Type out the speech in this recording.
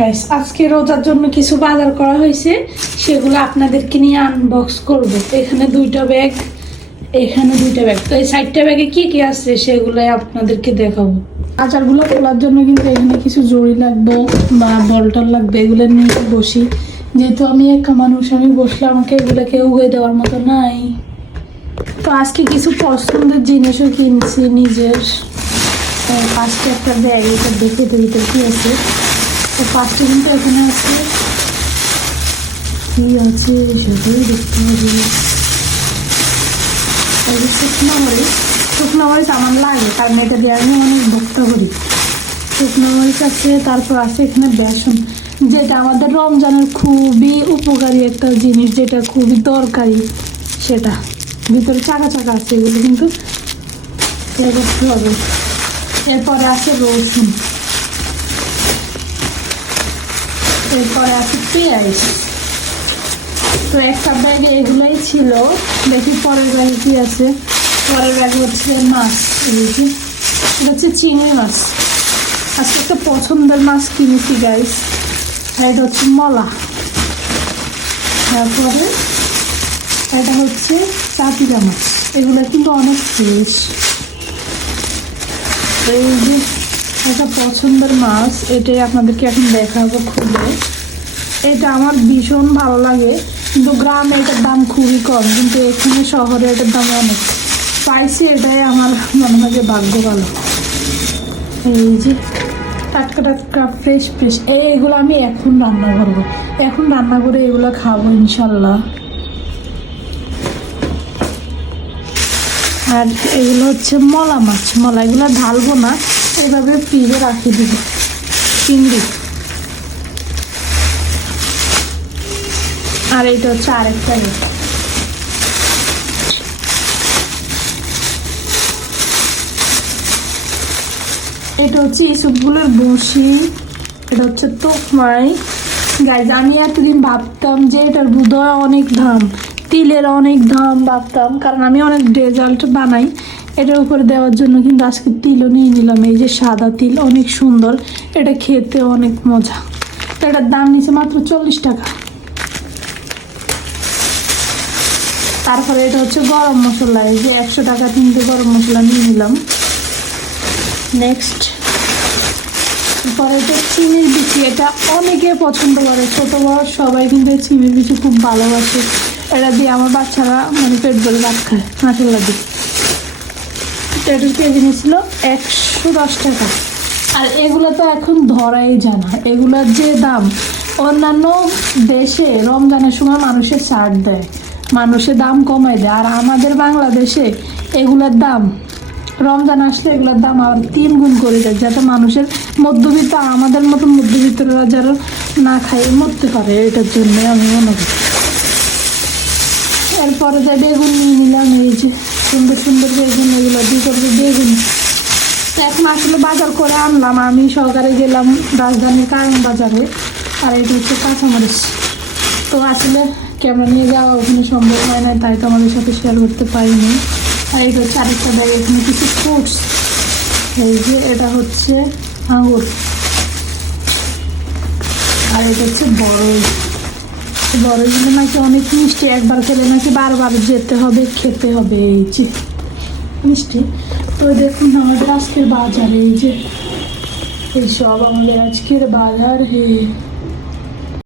Guys, আজকে রোজার জন্য কিছু বাজার করা হয়েছে, সেগুলো আপনাদেরকে নিয়ে আনবক্স করব। এখানে দুইটা ব্যাগ, এখানে দুইটা ব্যাগ। তো এই 4টা ব্যাগে কি কি আছে সেগুলো আপনাদেরকে দেখাবো। বাজারগুলো খোলার জন্য কিন্তু এখানে কিছু জড়ি লাগবে বা বলটল লাগবে, এগুলো নিয়ে বসি। যেহেতু আমি একা মানুষ, আমি বসলে আমাকে এগুলোকে উগিয়ে দেওয়ার মতো নাই। তো আজকে কিছু পছন্দের জিনিসও কিনছি নিজের। ফার্স্টে একটা ব্যাগ, এটা দেখে ভিতরে কি আছে। তো ফার্স্টে কিন্তু এখানে আছে কি আছে সেটাই দেখতে হবে। শুকনো মরিচ আমার লাগে, কারণ এটা দিয়ে আমি অনেক ভক্তা করি। শুকনো মরিচ আছে, তারপর আছে এখানে বেসন, যেটা আমাদের রমজানের খুবই উপকারী একটা জিনিস, যেটা খুবই দরকারি। সেটা ভিতরে চাকা চাকা আছে, এগুলো কিন্তু করতে হবে। এরপরে আছে রসুন, এরপরে আছে পেঁয়াজ। তো একটা ব্যাগে এগুলোই ছিল, দেখি পরের ব্যাগে কি আছে। পরের ব্যাগে হচ্ছে মাছ, এটা হচ্ছে চিংড়ি মাছ। আজকে একটা পছন্দের মাছ কিনেছি গাইস, এটা হচ্ছে মলা। তারপরে এটা হচ্ছে চাপিরা মাছ, এগুলো কিন্তু অনেক ফ্রেশ। এই যে একটা পছন্দের মাছ, এটাই আপনাদেরকে এখন দেখাবো খুলে। এটা আমার ভীষণ ভালো লাগে, কিন্তু গ্রামে এটার দাম খুবই কম, কিন্তু এখানে শহরে এটার দাম অনেক। পাইছি, এটাই আমার মনে হয় যে ভাগ্য ভালো। এই যে টাটকা টাটকা ফ্রেশ ফ্রেশ, এইগুলো আমি এখন রান্না করবো, এখন রান্না করে এগুলো খাবো ইনশাল্লাহ। আর এগুলো হচ্ছে মলা মাছ, মলা এগুলো ঢালবো না, এইভাবে ফ্রিজে রাখি দিব। চিংড়ি, আর এটা হচ্ছে আরেকটা। এটা হচ্ছে এইসবগুলোর বসি, এটা হচ্ছে তোফমাই। গাইজ, আমি এতদিন ভাবতাম যে এটার বোধহয় অনেক দাম, তিলের অনেক দাম ভাবতাম, কারণ আমি অনেক ডেজার্ট বানাই এটার উপরে দেওয়ার জন্য। কিন্তু আজকে তিলও নিয়ে নিলাম, এই যে সাদা তিল, অনেক সুন্দর, এটা খেতে অনেক মজা। এটার দাম নিচে মাত্র 40 টাকা। তারপরে এটা হচ্ছে গরম মশলা, এই যে 100 টাকা 3টে গরম মশলা নিয়ে নিলাম। নেক্সট, পরে এটা চিনির বিচি, এটা অনেকে পছন্দ করে, ছোটো বড় সবাই কিন্তু এই চিনির বিচি খুব ভালোবাসে। এটা দিয়ে আমার বাচ্চারা মানে পেট ভরে ভাত খায়, মাসাল্লা দিয়ে। এটার কেজি নিয়েছিল 110 টাকা। আর এগুলো তো এখন ধরাই যায় না, এগুলোর যে দাম। অন্যান্য দেশে রমজানের সময় মানুষের ছাড় দেয়, মানুষের দাম কমায় দেয়, আর আমাদের বাংলাদেশে এগুলোর দাম রমজান আসলে এগুলোর দাম আবার 3 গুণ করে যায়, যাতে মানুষের মধ্যবিত্ত, আমাদের মতো মধ্যবিত্তরা যারা না খায় মরতে পারে। এটার জন্য আমি মনে করি। এরপরে যে বেগুন নিয়ে নিলাম, এই যে সুন্দর সুন্দর বেগুন, এগুলো দিয়ে করবে বেগুন। তো এখন আসলে বাজার করে আনলাম, আমি সহকারে গেলাম রাজধানীর কারণ বাজারে। আর এটা হচ্ছে কাঁচামরিচ। তো আসলে ক্যামেরা নিয়ে যাওয়া ওখানে সম্ভব হয় না, তাই তো আমাদের সাথে শেয়ার করতে পারিনি। আর এটা হচ্ছে আরেকটা ব্যাগ, এখানে কিছু ফ্রুটস। এই যে এটা হচ্ছে আঙুর, আর এটা হচ্ছে বড়ই। বড়ইগুলো নাকি অনেক মিষ্টি, একবার খেলে নাকি বারবার যেতে হবে, খেতে হবে। এই যে মিষ্টি। তো দেখুন আমাদের আজকের বাজারে এই যে এইসব আমাদের আজকের বাজার।